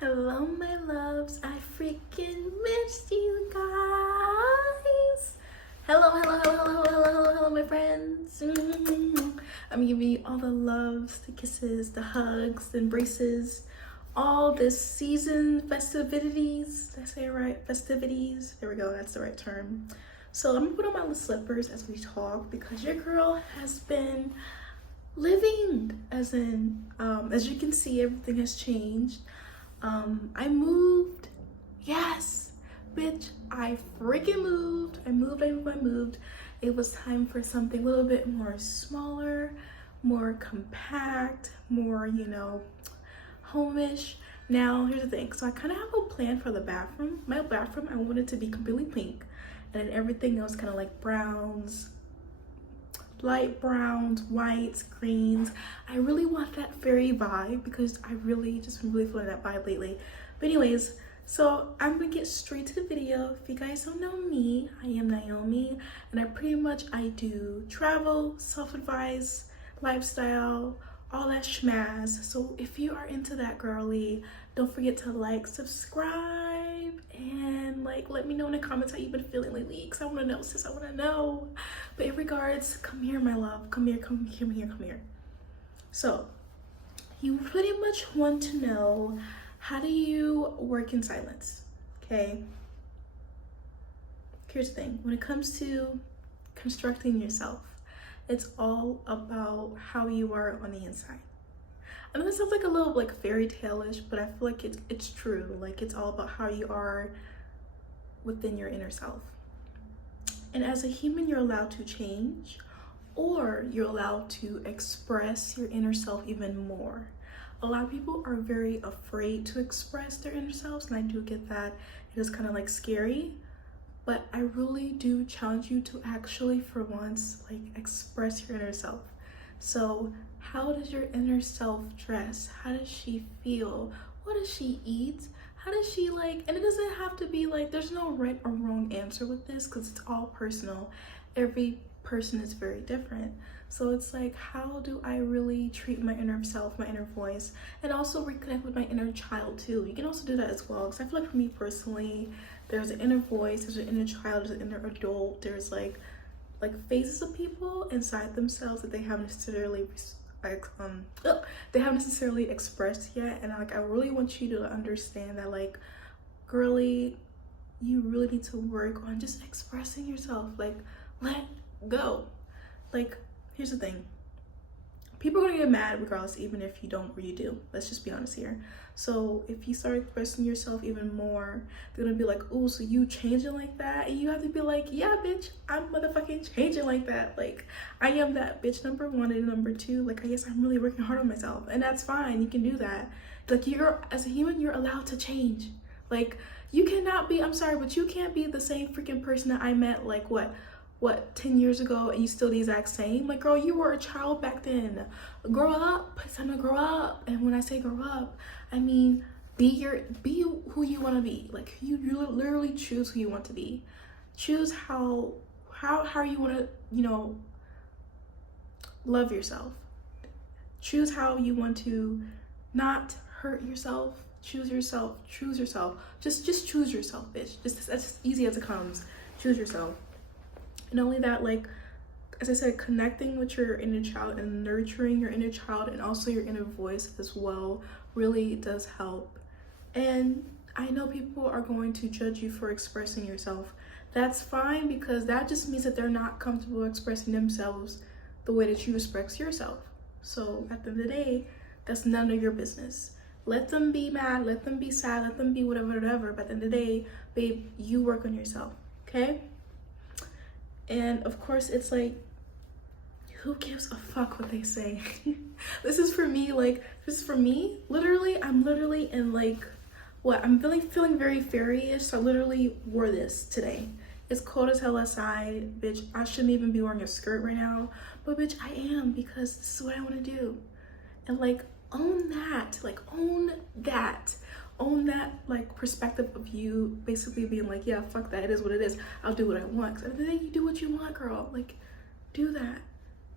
Hello, my loves. I freaking missed you guys. Hello, my friends. I'm giving you all the loves, the kisses, the hugs, the embraces, all this season festivities. Did I say it right? Festivities. There we go. That's the right term. So I'm gonna put on my little slippers as we talk because your girl has been living, as you can see, everything has changed. I moved. Yes, bitch, I freaking moved. I moved. It was time for something a little bit more smaller, more compact, more, homish. Now, here's the thing. So I kind of have a plan for the bathroom. My bathroom, I want it to be completely pink, and then everything else kind of like browns, light browns, whites, greens. I really want that fairy vibe because I really just been really feeling that vibe lately. But anyways, so I'm gonna get straight to the video. If you guys don't know me, I am Naomi, and I do travel, self-advice, lifestyle, all that schmazz. So if you are into that, girly, don't forget to like, subscribe, and let me know in the comments how you've been feeling lately, because I want to know, sis. I want to know. But in regards, come here, my love. Come here. So you pretty much want to know, how do you work in silence? Okay, here's the thing. When it comes to constructing yourself, it's all about how you are on the inside. I know that sounds like a little fairy tale-ish, but I feel like it's true. It's all about how you are within your inner self. And as a human, you're allowed to change, or you're allowed to express your inner self even more. A lot of people are very afraid to express their inner selves, and I do get that. It is kind of scary, but I really do challenge you to actually, for once, express your inner self. So how does your inner self dress? How does she feel? What does she eat? How does she and it doesn't have to be there's no right or wrong answer with this, because it's all personal. Every person is very different. So it's how do I really treat my inner self, my inner voice, and also reconnect with my inner child too? You can also do that as well, because I feel for me personally, there's an inner voice, there's an inner child, there's an inner adult, there's like phases of people inside themselves that they haven't necessarily expressed yet. And I really want you to understand that girly, you really need to work on just expressing yourself. Let go. Here's the thing. People are gonna get mad regardless, even if you don't or you do. Let's just be honest here. So if you start expressing yourself even more, they're gonna be like, oh, so you changing like that? And you have to be like, yeah, bitch, I'm motherfucking changing like that. I am that bitch, number one, and number two, I guess I'm really working hard on myself, and that's fine. You can do that. You're, as a human, you're allowed to change. You cannot be, I'm sorry, but you can't be the same freaking person that I met what 10 years ago, and you still the exact same. Girl, you were a child back then. Grow up. It's time to grow up. And when I say grow up, I mean be who you want to be. You literally choose who you want to be. Choose how you want to love yourself. Choose how you want to not hurt yourself. Choose yourself. Just choose yourself, bitch. Just as easy as it comes. Choose yourself. And only that, as I said, connecting with your inner child and nurturing your inner child and also your inner voice as well really does help. And I know people are going to judge you for expressing yourself. That's fine, because that just means that they're not comfortable expressing themselves the way that you express yourself. So at the end of the day, that's none of your business. Let them be mad, let them be sad, let them be whatever. But at the end of the day, babe, you work on yourself, okay? And of course, it's who gives a fuck what they say? This is for me, literally, I'm literally in I'm feeling very fairy-ish. So I literally wore this today. It's cold as hell outside, bitch. I shouldn't even be wearing a skirt right now, but bitch, I am, because this is what I want to do. And own that, own that perspective of you basically being yeah, fuck that, it is what it is, I'll do what I want. Because at the end of the day, you do what you want, girl. Do that,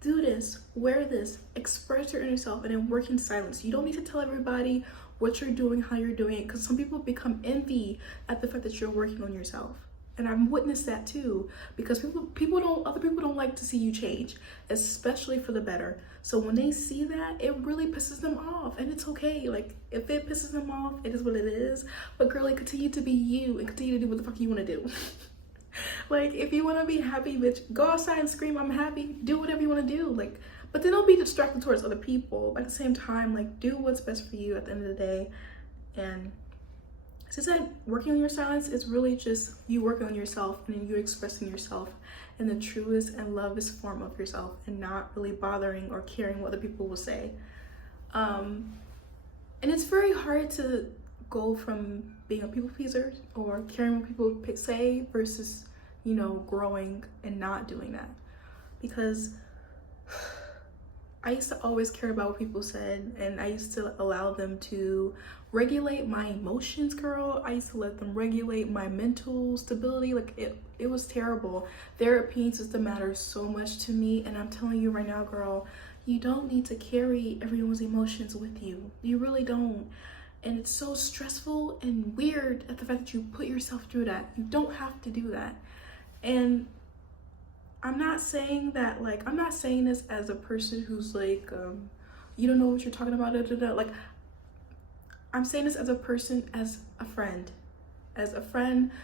do this, wear this, express your inner self, and then work in silence. You don't need to tell everybody what you're doing, how you're doing it, because some people become envy at the fact that you're working on yourself. And I've witnessed that too, because other people don't like to see you change, especially for the better. So when they see that, it really pisses them off, and it's okay. Like, if it pisses them off, it is what it is. But girlie, continue to be you and continue to do what the fuck you want to do. Like, if you want to be happy, bitch, go outside and scream, I'm happy. Do whatever you want to do. Like, but then don't be distracted towards other people. At the same time, like, do what's best for you at the end of the day. And as I said, working on your silence is really just you working on yourself and you expressing yourself in the truest and lovest form of yourself, and not really bothering or caring what other people will say. And it's very hard to go from being a people pleaser or caring what people say versus, you know, growing and not doing that. Because I used to always care about what people said, and I used to allow them to regulate my emotions, girl. I used to let them regulate my mental stability. Like, it was terrible. Their opinions used to matter so much to me, and I'm telling you right now, girl, you don't need to carry everyone's emotions with you. You really don't. And it's so stressful and weird at the fact that you put yourself through that. You don't have to do that. And I'm not saying that, like, I'm not saying this as a person who's like, you don't know what you're talking about, like, I'm saying this as a person, as a friend,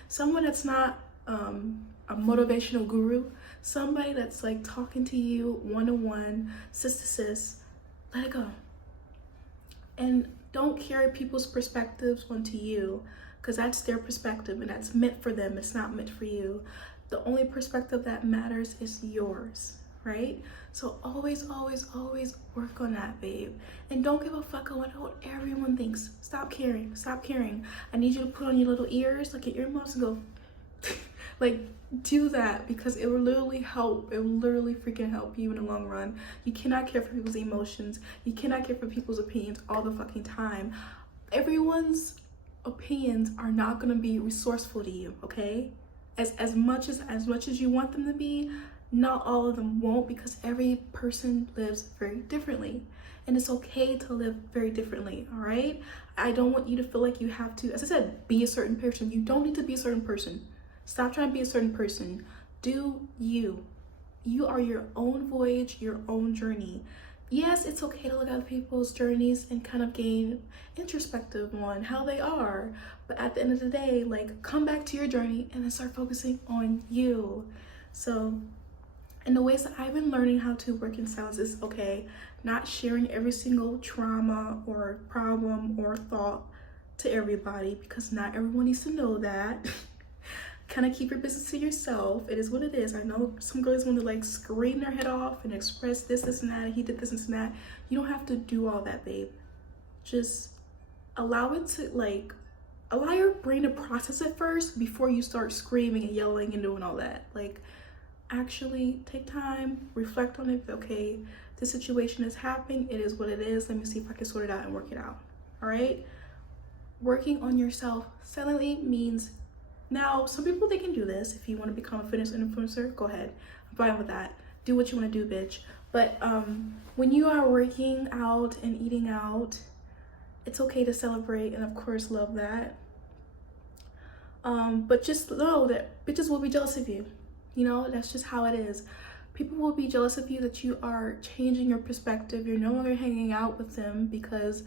someone that's not a motivational guru, somebody that's like talking to you one-on-one, sis to sis. Let it go. And don't carry people's perspectives onto you, because that's their perspective and that's meant for them. It's not meant for you. The only perspective that matters is yours, right? So always, always, always work on that, babe. And don't give a fuck about what everyone thinks. Stop caring. Stop caring. I need you to put on your little ears, like your earmuffs, and go, like, do that, because it will literally help. It will literally freaking help you in the long run. You cannot care for people's emotions. You cannot care for people's opinions all the fucking time. Everyone's opinions are not gonna be resourceful to you, okay? As much as you want them to be, not all of them won't, because every person lives very differently, and it's okay to live very differently. All right, I don't want you to feel like you have to, as I said, be a certain person. You don't need to be a certain person. Stop trying to be a certain person. Do you. You are your own voyage, your own journey. Yes, it's okay to look at people's journeys and kind of gain introspective on how they are, but at the end of the day, like, come back to your journey and then start focusing on you. So, and the ways that I've been learning how to work in silence is, okay, not sharing every single trauma or problem or thought to everybody, because not everyone needs to know that. Kind of keep your business to yourself. It is what it is. I know some girls want to like scream their head off and express this and that. He did this and that. You don't have to do all that, babe. Just allow it to, like, allow your brain to process it first before you start screaming and yelling and doing all that. Like, actually take time, reflect on it. Okay, this situation is happening. It is what it is. Let me see if I can sort it out and work it out. All right. Working on yourself silently means, now, some people, they can do this. If you want to become a fitness influencer, go ahead. I'm fine with that. Do what you want to do, bitch. But when you are working out and eating out, it's okay to celebrate and, of course, love that. But just know that bitches will be jealous of you. You know, that's just how it is. People will be jealous of you that you are changing your perspective. You're no longer hanging out with them because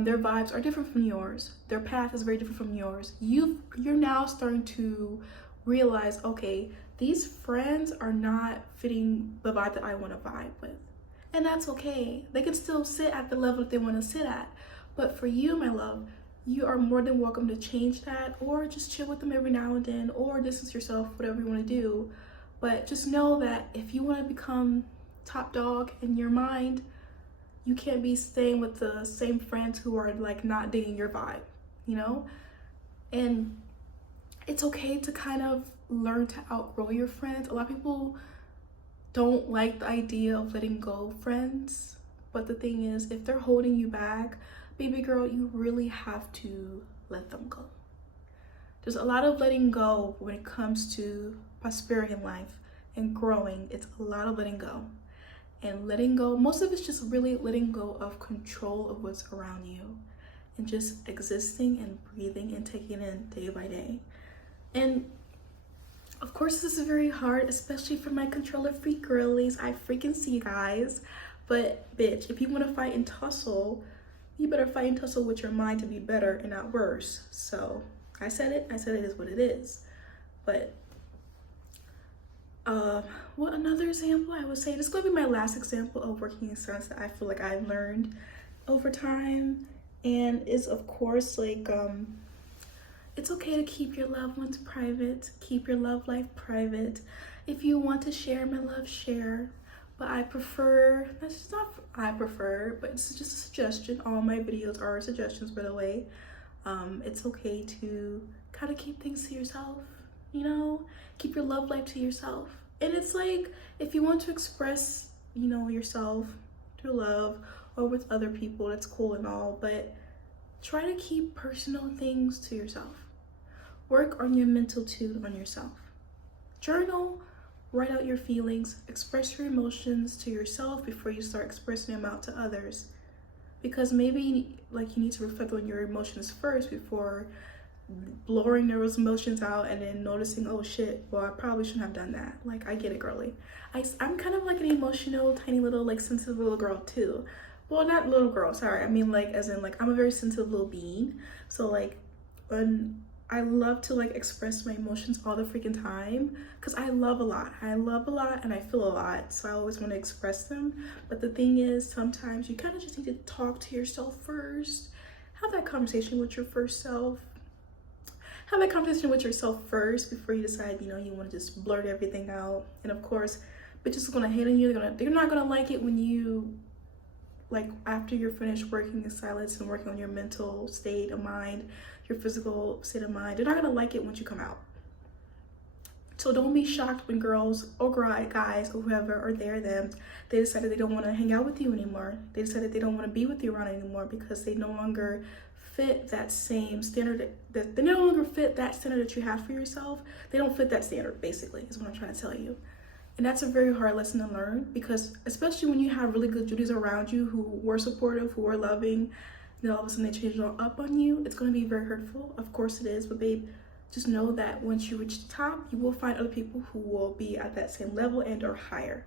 their vibes are different from yours. Their path is very different from yours. You're now starting to realize, okay, these friends are not fitting the vibe that I want to vibe with. And that's okay. They can still sit at the level that they want to sit at. But for you, my love, you are more than welcome to change that, or just chill with them every now and then, or distance yourself, whatever you want to do. But just know that if you want to become top dog in your mind, you can't be staying with the same friends who are like not digging your vibe, you know? And it's okay to kind of learn to outgrow your friends. A lot of people don't like the idea of letting go of friends, but the thing is, if they're holding you back, baby girl, you really have to let them go. There's a lot of letting go when it comes to prosperity in life and growing. It's a lot of letting go. And letting go, most of it's just really letting go of control of what's around you. and just existing and breathing and taking in day by day. And of course, this is very hard, especially for my controller freak girlies. I freaking see you guys. But bitch, if you want to fight and tussle, you better fight and tussle with your mind to be better and not worse. So I said it is what it is. But what another example I would say, this is going to be my last example of working in silence that I feel like I've learned over time, and is of course like it's okay to keep your loved ones private, keep your love life private. If you want to share, my love, share. But I prefer, that's just not I prefer, but it's just a suggestion. All my videos are suggestions, by the way. It's okay to kind of keep things to yourself, you know? Keep your love life to yourself. And it's like, if you want to express, you know, yourself through love or with other people, that's cool and all, but try to keep personal things to yourself. Work on your mental too on yourself. Journal, write out your feelings, express your emotions to yourself before you start expressing them out to others. Because maybe like you need to reflect on your emotions first before blowing those emotions out and then noticing, oh shit, well I probably shouldn't have done that. Like, I get it, girly. I'm kind of like an emotional, tiny little, like sensitive little girl too. Well, not little girl, sorry. I mean like as in like I'm a very sensitive little being. So like when I love to like express my emotions all the freaking time because I love a lot. I love a lot and I feel a lot. So I always want to express them. But the thing is, sometimes you kind of just need to talk to yourself first. Have that conversation with your first self. Have that conversation with yourself first before you decide, you know, you want to just blurt everything out. And of course, bitches are gonna hate on you. They're not gonna like it when you, like, after you're finished working in silence and working on your mental state of mind, your physical state of mind, they're not gonna like it once you come out. So don't be shocked when girls or guys or whoever are there, them, they decided they don't want to hang out with you anymore. They decided they don't want to be with you around anymore because they no longer fit that same standard, they no longer fit that standard that you have for yourself. They don't fit that standard, basically, is what I'm trying to tell you. And that's a very hard lesson to learn, because especially when you have really good dudes around you who were supportive, who were loving, then all of a sudden they change it all up on you, it's going to be very hurtful. Of course it is, but babe, just know that once you reach the top, you will find other people who will be at that same level and or higher.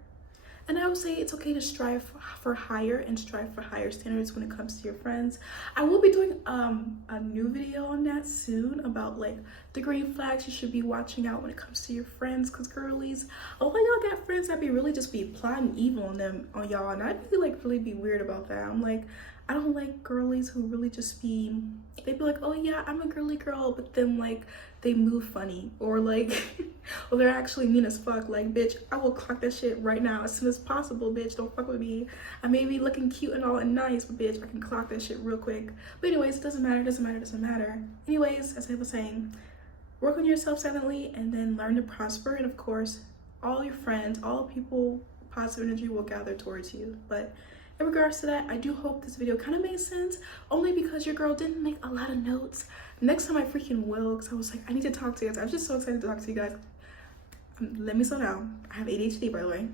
And I would say it's okay to strive for higher and strive for higher standards when it comes to your friends. I will be doing a new video on that soon about like the green flags you should be watching out when it comes to your friends, because girlies, a lot of y'all got friends that be really just be plotting evil on y'all, and I'd really be weird about that. I'm like, I don't like girlies who really just be, they be like, oh yeah, I'm a girly girl, but then like they move funny, or like or they're actually mean as fuck. Like, bitch, I will clock that shit right now as soon as possible, bitch. Don't fuck with me. I may be looking cute and all and nice, but bitch, I can clock that shit real quick. But anyways, it doesn't matter. Anyways, as I was saying, work on yourself silently and then learn to prosper. And of course, all your friends, all people, positive energy will gather towards you. But in regards to that, I do hope this video kind of made sense, only because your girl didn't make a lot of notes. Next time I freaking will, because I was like, I need to talk to you guys. I'm just so excited to talk to you guys. Let me slow down. I have ADHD, by the way.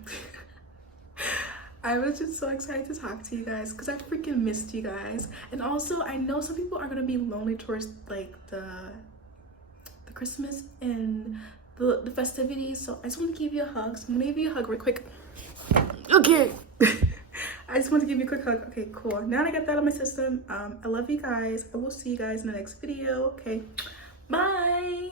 I was just so excited to talk to you guys because I freaking missed you guys. And also, I know some people are going to be lonely towards like the Christmas and the festivities. So I just want to give you a hug. So I'm going to give you a hug real quick. Okay. I just want to give you a quick hug. Okay, cool. Now I got that out of my system. I love you guys. I will see you guys in the next video. Okay, bye.